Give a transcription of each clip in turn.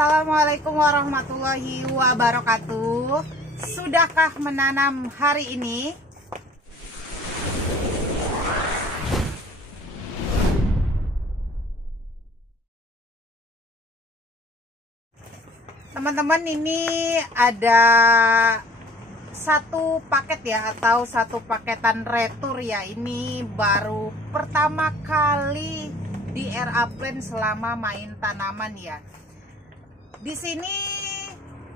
Assalamualaikum warahmatullahi wabarakatuh. Sudahkah menanam hari ini? Teman-teman, ini ada satu paket ya, atau satu paketan retur ya. Ini baru pertama kali di RA Plan selama main tanaman ya. Di sini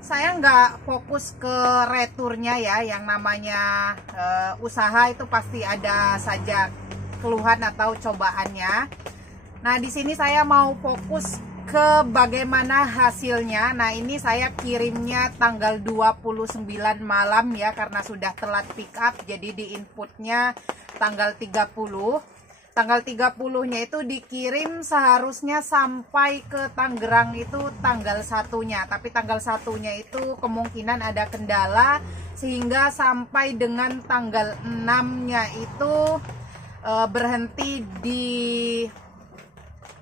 saya nggak fokus ke returnya ya, yang namanya usaha itu pasti ada saja keluhan atau cobaannya. Nah, di sini saya mau fokus ke bagaimana hasilnya. Nah, ini saya kirimnya tanggal 29 malam ya, karena sudah telat pick up, jadi di inputnya tanggal 30. Tanggal 30-nya itu dikirim, seharusnya sampai ke Tangerang itu tanggal 1-nya. Tapi tanggal 1-nya itu kemungkinan ada kendala, sehingga sampai dengan tanggal 6-nya itu berhenti di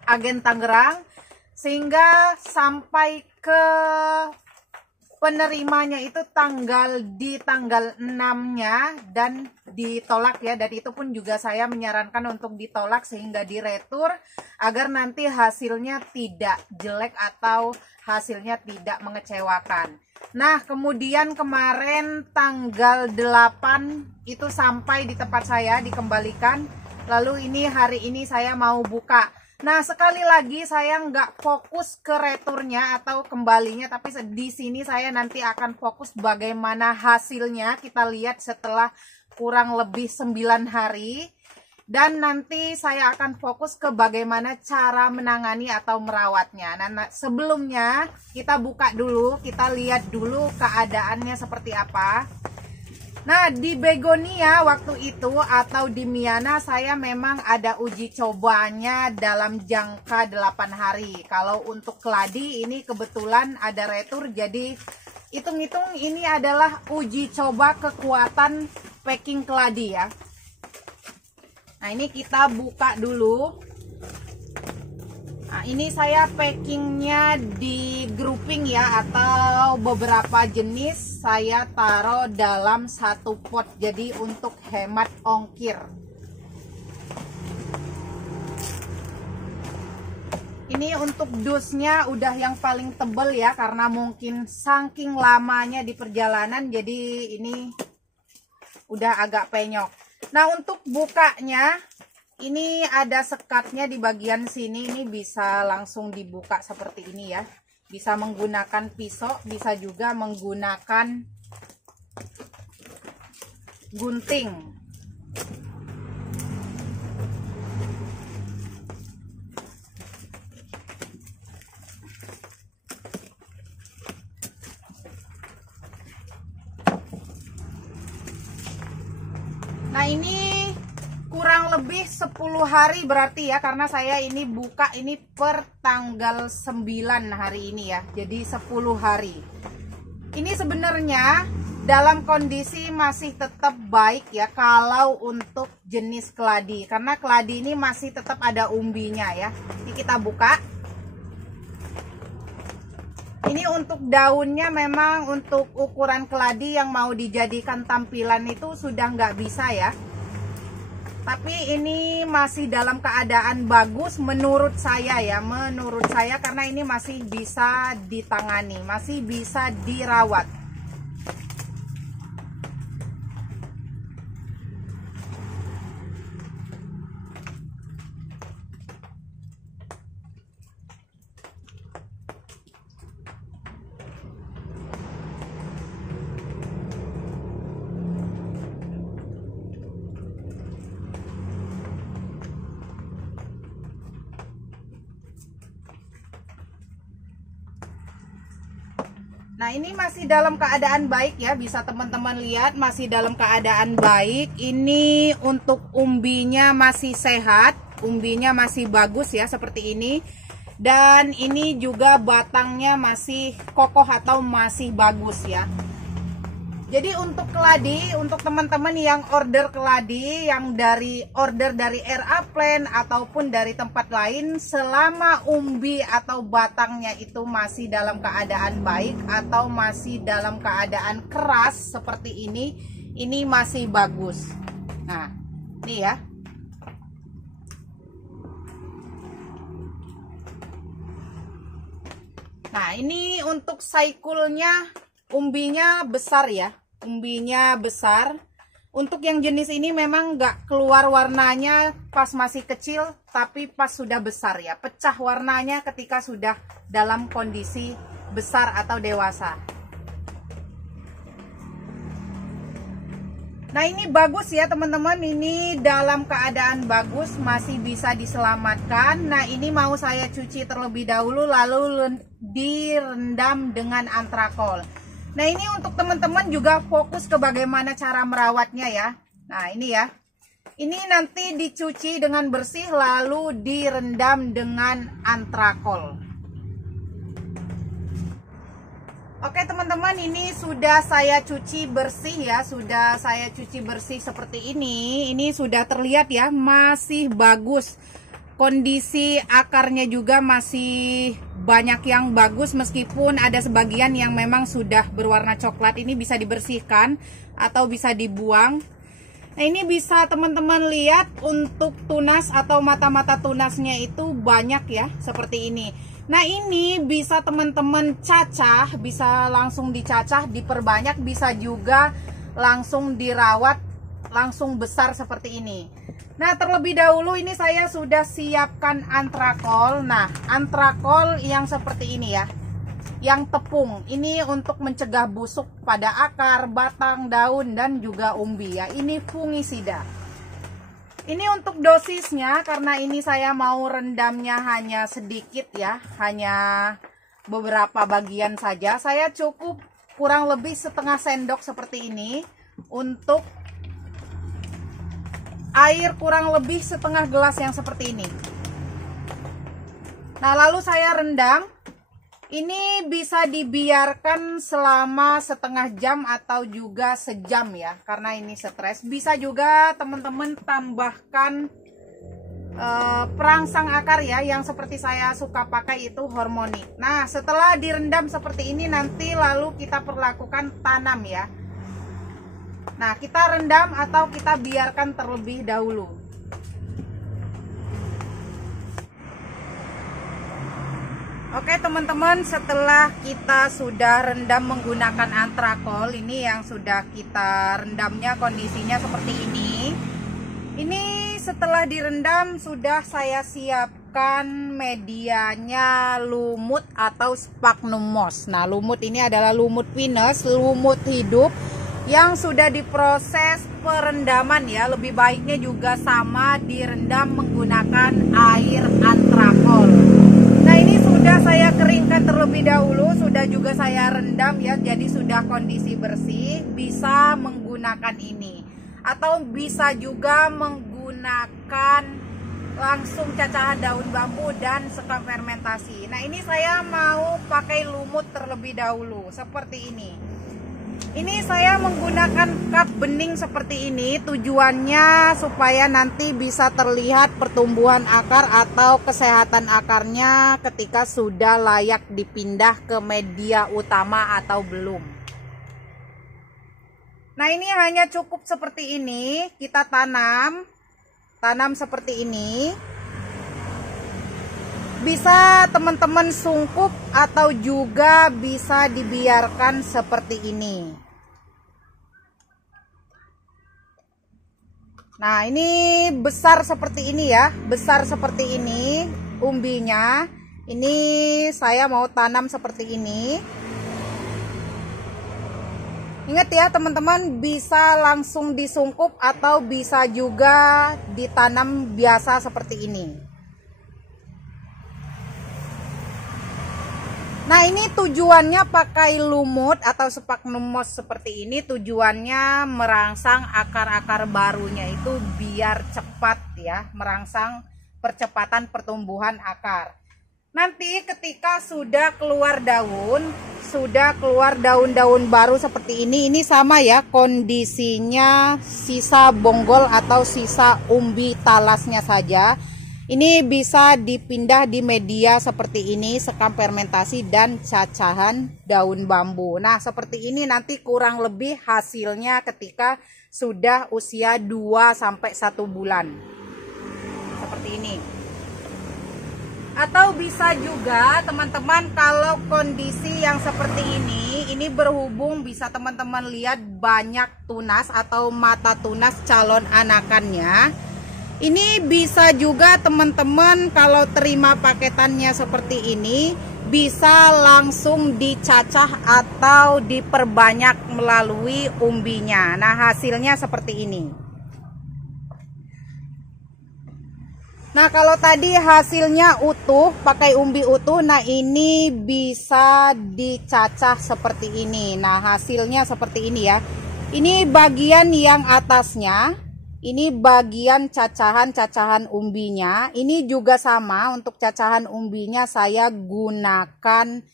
agen Tangerang, sehingga sampai ke penerimanya itu di tanggal 6-nya dan ditolak ya. Dan itu pun juga saya menyarankan untuk ditolak sehingga diretur, agar nanti hasilnya tidak jelek atau hasilnya tidak mengecewakan. Nah, kemudian kemarin tanggal 8 itu sampai di tempat saya, dikembalikan. Lalu ini hari ini saya mau buka. Nah, sekali lagi saya nggak fokus ke returnya atau kembalinya, tapi di sini saya nanti akan fokus bagaimana hasilnya. Kita lihat setelah kurang lebih 9 hari. Dan nanti saya akan fokus ke bagaimana cara menangani atau merawatnya. Nah, sebelumnya kita buka dulu, kita lihat dulu keadaannya seperti apa. Nah, di begonia waktu itu atau di Miana saya memang ada uji cobanya dalam jangka 8 hari. Kalau untuk keladi ini kebetulan ada retur, jadi hitung-hitung ini adalah uji coba kekuatan packing keladi ya. Nah, ini kita buka dulu. Nah, ini saya packingnya di grouping ya, atau beberapa jenis saya taruh dalam satu pot, jadi untuk hemat ongkir. Ini untuk dusnya udah yang paling tebel ya, karena mungkin saking lamanya di perjalanan, jadi ini udah agak penyok. Nah, untuk bukanya ini ada sekatnya di bagian sini, ini bisa langsung dibuka seperti ini ya. Bisa menggunakan pisau, bisa juga menggunakan gunting. Nah, ini kurang lebih 10 hari berarti ya, karena saya ini buka ini per tanggal 9 hari ini ya, jadi 10 hari. Ini sebenarnya dalam kondisi masih tetap baik ya kalau untuk jenis keladi, karena keladi ini masih tetap ada umbinya ya. Ini kita buka. Ini untuk daunnya memang untuk ukuran keladi yang mau dijadikan tampilan itu sudah nggak bisa ya. Tapi ini masih dalam keadaan bagus menurut saya ya, karena ini masih bisa ditangani, masih bisa dirawat. Nah, ini masih dalam keadaan baik ya, bisa teman-teman lihat masih dalam keadaan baik. Ini untuk umbinya masih sehat, umbinya masih bagus ya, seperti ini. Dan ini juga batangnya masih kokoh atau masih bagus ya. Jadi untuk keladi, untuk teman-teman yang order keladi, yang order dari RA Plant ataupun dari tempat lain, selama umbi atau batangnya itu masih dalam keadaan baik atau masih dalam keadaan keras seperti ini masih bagus. Nah, ini ya. Nah, ini untuk saikulnya, umbinya besar ya. Umbinya besar. Untuk yang jenis ini memang nggak keluar warnanya pas masih kecil, tapi pas sudah besar ya. Pecah warnanya ketika sudah dalam kondisi besar atau dewasa. Nah, ini bagus ya teman-teman. Ini dalam keadaan bagus, masih bisa diselamatkan. Nah, ini mau saya cuci terlebih dahulu lalu direndam dengan antrakol. Nah, ini untuk teman-teman juga fokus ke bagaimana cara merawatnya ya. Nah, ini ya. Ini nanti dicuci dengan bersih lalu direndam dengan antrakol. Oke teman-teman, ini sudah saya cuci bersih ya. Sudah saya cuci bersih seperti ini. Ini sudah terlihat ya, masih bagus. Kondisi akarnya juga masih banyak yang bagus, meskipun ada sebagian yang memang sudah berwarna coklat. Ini bisa dibersihkan atau bisa dibuang. Nah, ini bisa teman-teman lihat untuk tunas atau mata-mata tunasnya itu banyak ya, seperti ini. Nah, ini bisa teman-teman cacah, bisa langsung dicacah, diperbanyak, bisa juga langsung dirawat, langsung besar seperti ini. Nah, terlebih dahulu ini saya sudah siapkan antrakol. Nah, antrakol yang seperti ini ya, yang tepung. Ini untuk mencegah busuk pada akar, batang, daun, dan juga umbi ya. Ini fungisida. Ini untuk dosisnya, karena ini saya mau rendamnya hanya sedikit ya, hanya beberapa bagian saja. Saya cukup kurang lebih setengah sendok seperti ini untuk air, kurang lebih setengah gelas yang seperti ini. Nah, lalu saya rendam. Ini bisa dibiarkan selama setengah jam atau juga sejam ya, karena ini stres. Bisa juga teman-teman tambahkan perangsang akar ya, yang seperti saya suka pakai itu hormonik. Nah, setelah direndam seperti ini nanti lalu kita perlakukan tanam ya. Nah, kita rendam atau kita biarkan terlebih dahulu. Oke teman-teman, setelah kita sudah rendam menggunakan antrakol, ini yang sudah kita rendamnya kondisinya seperti ini. Ini setelah direndam sudah saya siapkan medianya lumut atau sphagnum moss. Nah, lumut ini adalah lumut pinus, lumut hidup yang sudah diproses perendaman ya. Lebih baiknya juga sama, direndam menggunakan air antrakol. Nah, ini sudah saya keringkan terlebih dahulu, sudah juga saya rendam ya, jadi sudah kondisi bersih. Bisa menggunakan ini atau bisa juga menggunakan langsung cacahan daun bambu dan sekam fermentasi. Nah, ini saya mau pakai lumut terlebih dahulu seperti ini. Ini saya menggunakan cup bening seperti ini, tujuannya supaya nanti bisa terlihat pertumbuhan akar atau kesehatan akarnya ketika sudah layak dipindah ke media utama atau belum. Nah, ini hanya cukup seperti ini, kita tanam seperti ini. Bisa teman-teman sungkup atau juga bisa dibiarkan seperti ini. Nah, ini besar seperti ini ya, besar seperti ini umbinya. Ini saya mau tanam seperti ini. Ingat ya teman-teman, bisa langsung disungkup atau bisa juga ditanam biasa seperti ini. Nah, ini tujuannya pakai lumut atau sphagnum moss seperti ini, tujuannya merangsang akar-akar barunya itu biar cepat ya, merangsang percepatan pertumbuhan akar. Nanti ketika sudah keluar daun-daun baru seperti ini sama ya kondisinya, sisa bonggol atau sisa umbi talasnya saja. Ini bisa dipindah di media seperti ini, sekam fermentasi dan cacahan daun bambu. Nah, seperti ini nanti kurang lebih hasilnya ketika sudah usia 2 sampai 1 bulan. Seperti ini. Atau bisa juga teman-teman kalau kondisi yang seperti ini berhubung bisa teman-teman lihat banyak tunas atau mata tunas calon anakannya. Ini bisa juga teman-teman kalau terima paketannya seperti ini bisa langsung dicacah atau diperbanyak melalui umbinya. Nah, hasilnya seperti ini. Nah, kalau tadi hasilnya utuh, pakai umbi utuh, nah ini bisa dicacah seperti ini. Nah, hasilnya seperti ini ya. Ini bagian yang atasnya, ini bagian cacahan umbinya. Ini juga sama, untuk cacahan umbinya saya gunakan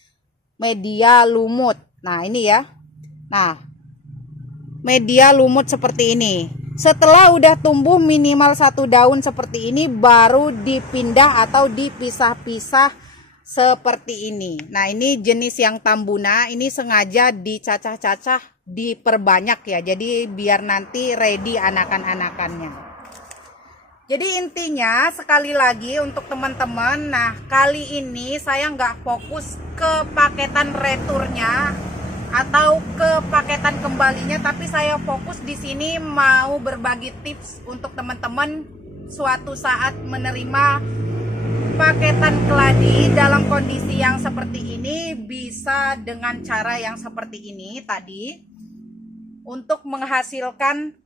media lumut. Nah, ini ya. Nah, media lumut seperti ini. Setelah udah tumbuh minimal 1 daun seperti ini baru dipindah atau dipisah-pisah seperti ini. Nah, ini jenis yang tambuna, ini sengaja dicacah-cacah, diperbanyak ya. Jadi biar nanti ready anakan-anakannya. Jadi intinya sekali lagi untuk teman-teman, nah kali ini saya nggak fokus ke paketan returnya atau ke paketan kembalinya, tapi saya fokus di sini mau berbagi tips untuk teman-teman suatu saat menerima paketan keladi dalam kondisi yang seperti ini, bisa dengan cara yang seperti ini tadi untuk menghasilkan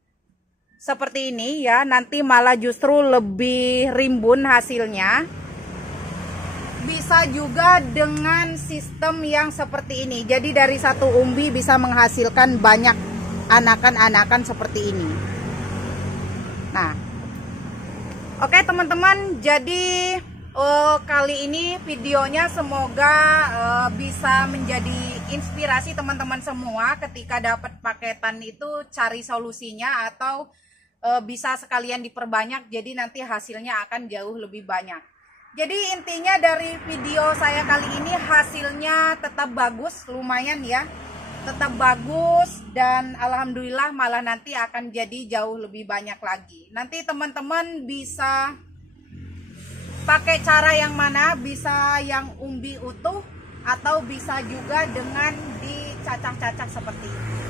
seperti ini ya, nanti malah justru lebih rimbun hasilnya. Bisa juga dengan sistem yang seperti ini. Jadi dari satu umbi bisa menghasilkan banyak anakan-anakan seperti ini. Nah, oke teman-teman, jadi kali ini videonya semoga bisa menjadi inspirasi teman-teman semua ketika dapat paketan itu cari solusinya atau bisa sekalian diperbanyak. Jadi nanti hasilnya akan jauh lebih banyak. Jadi intinya dari video saya kali ini hasilnya tetap bagus, lumayan ya, tetap bagus, dan alhamdulillah malah nanti akan jadi jauh lebih banyak lagi. Nanti teman-teman bisa pakai cara yang mana, bisa yang umbi utuh atau bisa juga dengan dicacah-cacah seperti ini.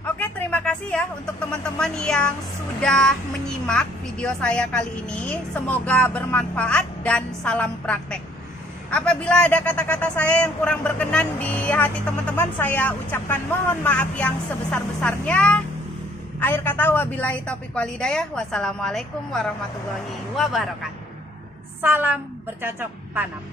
Oke, terima kasih ya untuk teman-teman yang sudah menyimak video saya kali ini. Semoga bermanfaat dan salam praktek. Apabila ada kata-kata saya yang kurang berkenan di hati teman-teman, saya ucapkan mohon maaf yang sebesar-besarnya. Akhir kata, wabillahi taufiq wal hidayah. Wassalamualaikum warahmatullahi wabarakatuh. Salam bercocok tanam.